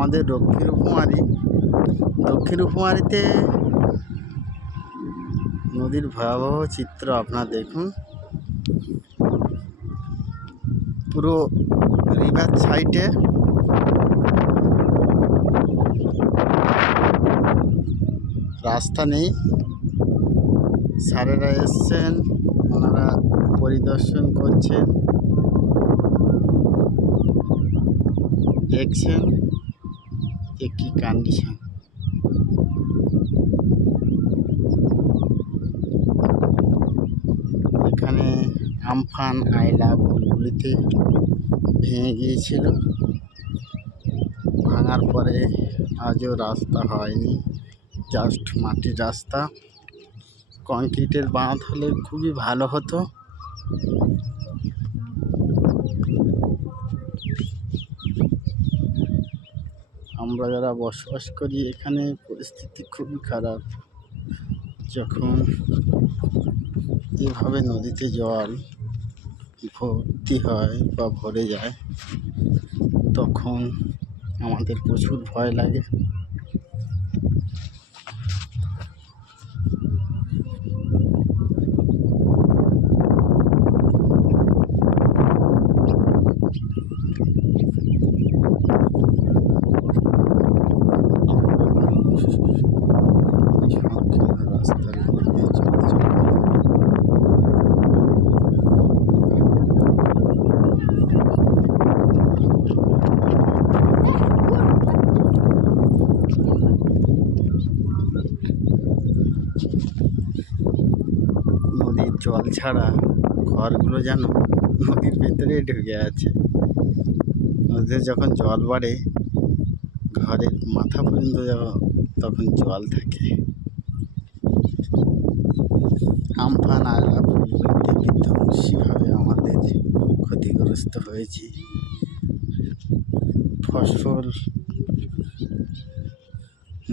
আমাদের দক্ষিণ উপমারিতে নদীর ভয়াবহ চিত্র আপনারা দেখুন। পুরো রিভার সাইডে রাস্তা নেই। স্যারেরা এসছেন, ওনারা পরিদর্শন করছেন, দেখছেন যে কী কন্ডিশন। এখানে আমফান আইলা বুলবুলিতে ভেঙে গিয়েছিল। ভাঙার পরে আজও রাস্তা হয়নি, জাস্ট মাটির রাস্তা। কংক্রিটের বাঁধ হলে খুবই ভালো হতো। আমরা যারা বসবাস করি এখানে পরিস্থিতি খুবই খারাপ। যখন এভাবে নদীতে জল ভর্তি হয় বা ভরে যায় তখন আমাদের প্রচুর ভয় লাগে। নদীর জল ছাড়া ঘরগুলো যেন নদীর ভেতরে ঢুকে আছে। নদীতে যখন জল বাড়ে ঘরের মাথা পর্যন্ত তখন জল থাকে। আমফান আইলা বুলবুলিতে বিধ্বংসীভাবে আমাদের ক্ষতিগ্রস্ত হয়েছি। ফসল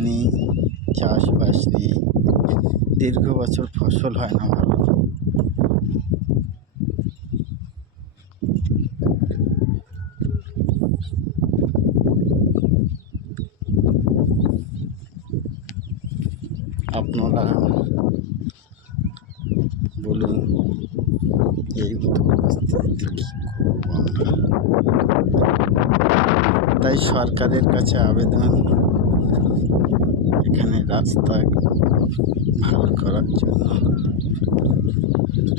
নেই, চাষবাস নেই, দীর্ঘ বছর ফসল হয় না ভালো। আপনারা বলুন এই মতো পরিস্থিতিতে কী করবো আমরা? তাই সরকারের কাছে আবেদন, এখানে রাস্তা ভালো করার জন্য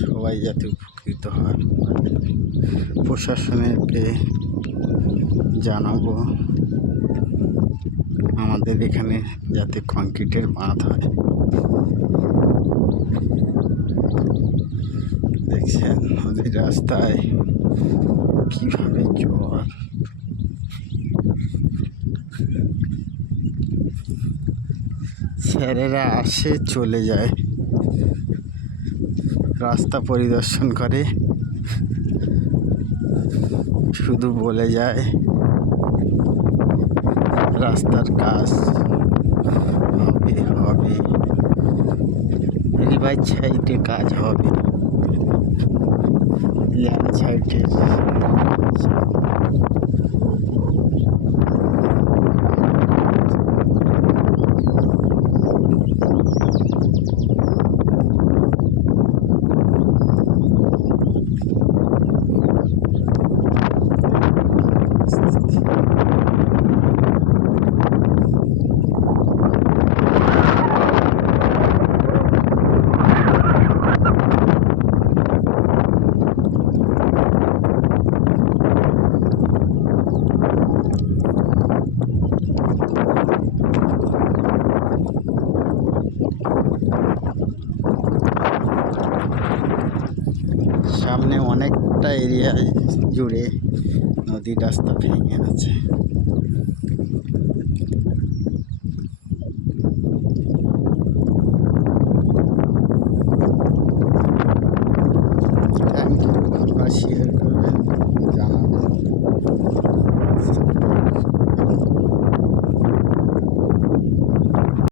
সবাই যাতে উপকৃত হয়। প্রশাসনকে জানাবো আমাদের এখানে যাতে কংক্রিটের বাঁধ হয়। দেখছেন নদীর রাস্তায় কিভাবে জল। স্যারেরা আসে চলে যায়, রাস্তা পরিদর্শন করে, শুধু বলে যায় রাস্তার কাজ হবে, রিভার সাইডে কাজ হবে, ল্যান্ড সাইডে সামনে অনেকটা এরিয়া জুড়ে নদীর রাস্তা ভেঙে আছে। থ্যাংক ইউ, আপনারা শেয়ার